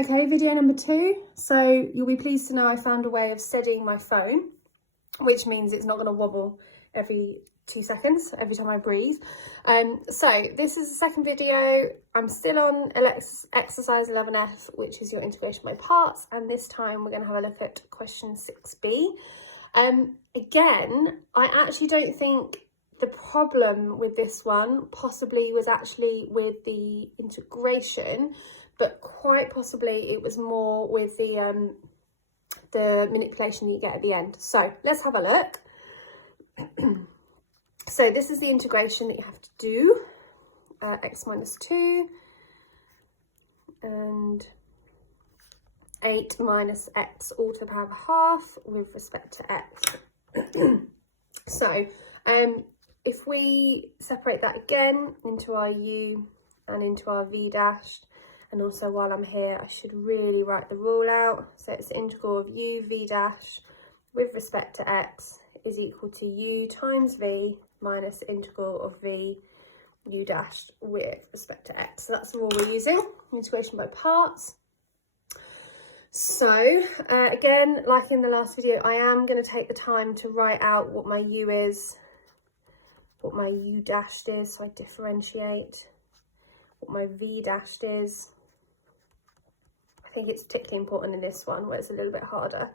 Okay, video number 2. So you'll be pleased to know I found a way of steadying my phone, which means it's not going to wobble every 2 seconds, every time I breathe. So this is the second video. I'm still on exercise 11F, which is your integration by parts. And this time we're going to have a look at question 6b. Again, I actually don't think the problem with this one possibly was actually with the integration, but quite possibly it was more with the manipulation you get at the end. So let's have a look. So this is the integration that you have to do. X minus 2 and 8 minus x all to the power of half with respect to x. So if we separate that again into our u and into our v dashed, and also while I'm here, I should really write the rule out. So it's the integral of u v dash with respect to x is equal to u times v minus the integral of v u dashed with respect to x. So that's the rule we're using, integration by parts. So again, like in the last video, I am going to take the time to write out what my u is, what my u dashed is, so I differentiate, what my v dashed is. I think it's particularly important in this one where it's a little bit harder.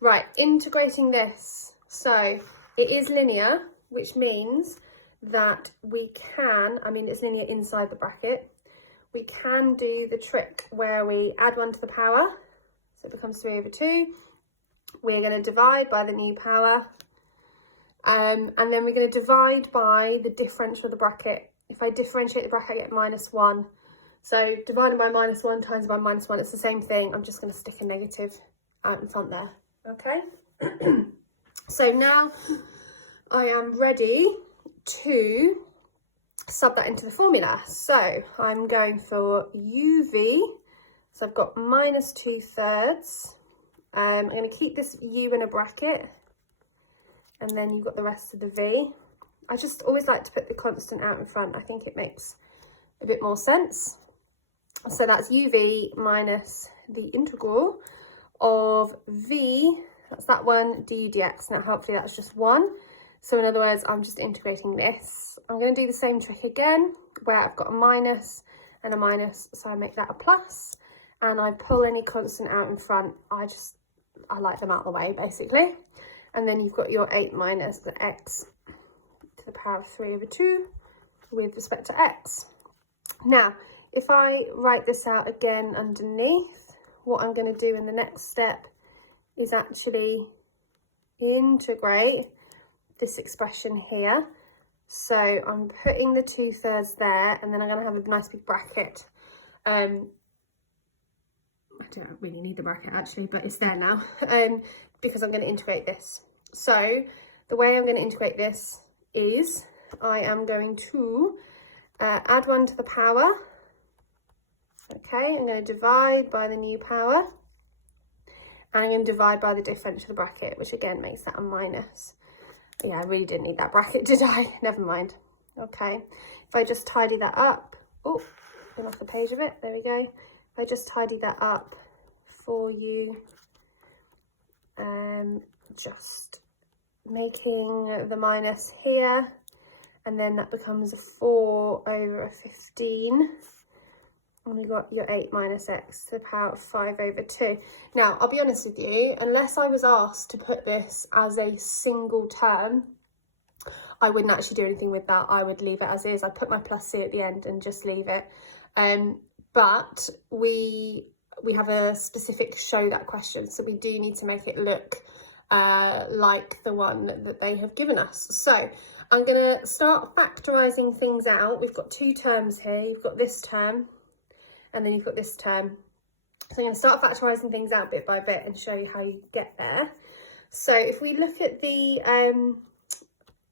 Right, integrating this. So it is linear, which means that we can, I mean it's linear inside the bracket, we can do the trick where we add 1 to the power, so it becomes 3 over 2. We're going to divide by the new power, and then we're going to divide by the differential of the bracket. If I differentiate the bracket, I get minus 1. So dividing by minus 1 times by minus 1, it's the same thing. I'm just going to stick a negative out in front there. Okay. So now I am ready to sub that into the formula. So I'm going for uv. So I've got minus 2/3. I'm going to keep this u in a bracket, and then you've got the rest of the v. I just always like to put the constant out in front. I think it makes a bit more sense. So that's uv minus the integral of v, that's that one, du dx. Now hopefully that's just 1. So in other words, I'm just integrating this. I'm going to do the same trick again, where I've got a minus and a minus, so I make that a plus, and I pull any constant out in front. I like them out of the way, basically. And then you've got your 8 minus the x to the power of 3 over 2 with respect to x. Now, if I write this out again underneath, what I'm going to do in the next step is actually integrate this expression here. So I'm putting the 2/3 there, and then I'm going to have a nice big bracket. I don't really need the bracket actually, but it's there now, because I'm going to integrate this. So the way I'm going to integrate this is I am going to add 1 to the power. Okay, I'm going to divide by the new power, and I'm going to divide by the differential of the bracket, which again makes that a minus. Yeah, I really didn't need that bracket, did I? Never mind. Okay, if I just tidy that up, oh, been off the page of it, there we go. If I just tidy that up for you, just making the minus here, and then that becomes a 4 over a 15. And we got your 8 minus x to the power of 5 over 2. Now, I'll be honest with you, unless I was asked to put this as a single term, I wouldn't actually do anything with that. I would leave it as is. I'd put my plus c at the end and just leave it. But we have a specific show that question, so we do need to make it look like the one that they have given us. So I'm going to start factorising things out. We've got 2 terms here. You've got this term, and then you've got this term. So I'm going to start factorising things out bit by bit and show you how you get there. So if we look at the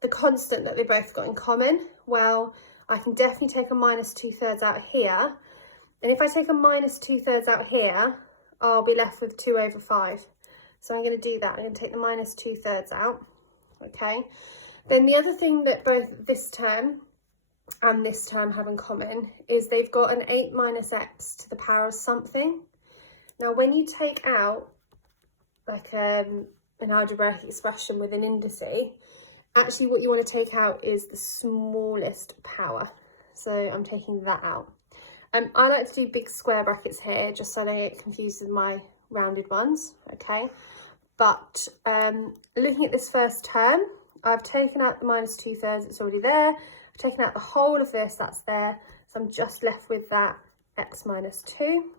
constant that they both got in common, well, I can definitely take a minus 2/3 out here. And if I take a minus 2/3 out here, I'll be left with 2 over 5. So I'm going to do that. I'm going to take the minus 2/3 out. Okay. Then the other thing that both this term and this term have in common is they've got an 8 minus x to the power of something. Now, when you take out like an algebraic expression with an indice, actually what you want to take out is the smallest power. So I'm taking that out. I like to do big square brackets here just so I don't get confused with my rounded ones, okay? But looking at this first term, I've taken out the minus 2/3, it's already there. I've taken out the whole of this, that's there. So I'm just left with that x minus 2.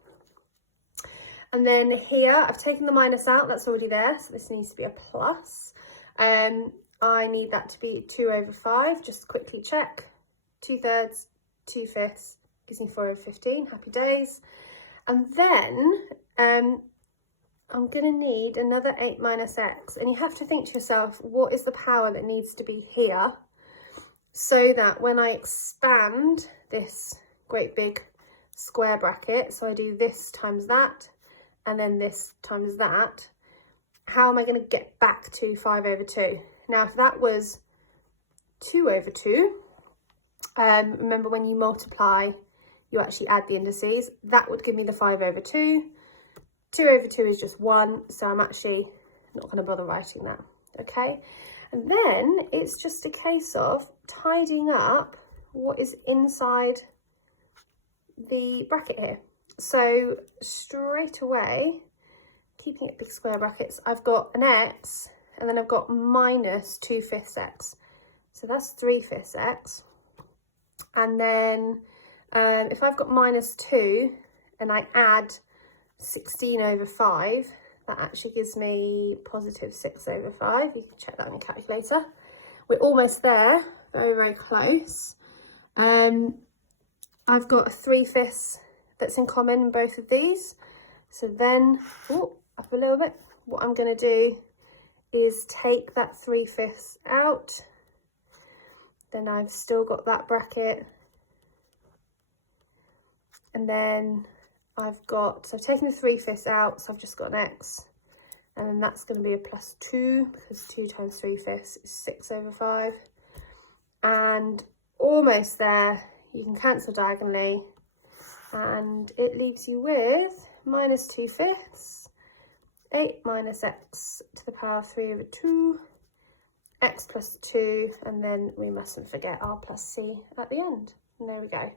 And then here, I've taken the minus out, that's already there. So this needs to be a plus. I need that to be 2/5, just quickly check. 2/3, 2/5 gives me 4/15, happy days. And then I'm gonna need another 8 minus x. And you have to think to yourself, what is the power that needs to be here so that when I expand this great big square bracket, so I do this times that, and then this times that, how am I going to get back to 5/2? Now, if that was 2/2, remember when you multiply, you actually add the indices, that would give me the 5/2. 2/2 is just 1, so I'm actually not going to bother writing that, okay? And then it's just a case of tidying up what is inside the bracket here. So straight away, keeping it big square brackets, I've got an x, and then I've got minus 2/5 x. So that's 3/5 x. And then if I've got minus 2 and I add 16/5, that actually gives me positive 6/5. You can check that on your calculator. We're almost there, very, very close. I've got a 3/5 that's in common in both of these. So then, up a little bit, what I'm going to do is take that 3/5 out. Then I've still got that bracket. And then I've taken the 3/5 out, so I've just got an x. And then that's going to be a plus 2, because 2 times 3/5 is 6/5. And almost there, you can cancel diagonally. And it leaves you with minus 2/5, 8 minus x to the power of 3/2, x plus 2, and then we mustn't forget r plus c at the end. And there we go.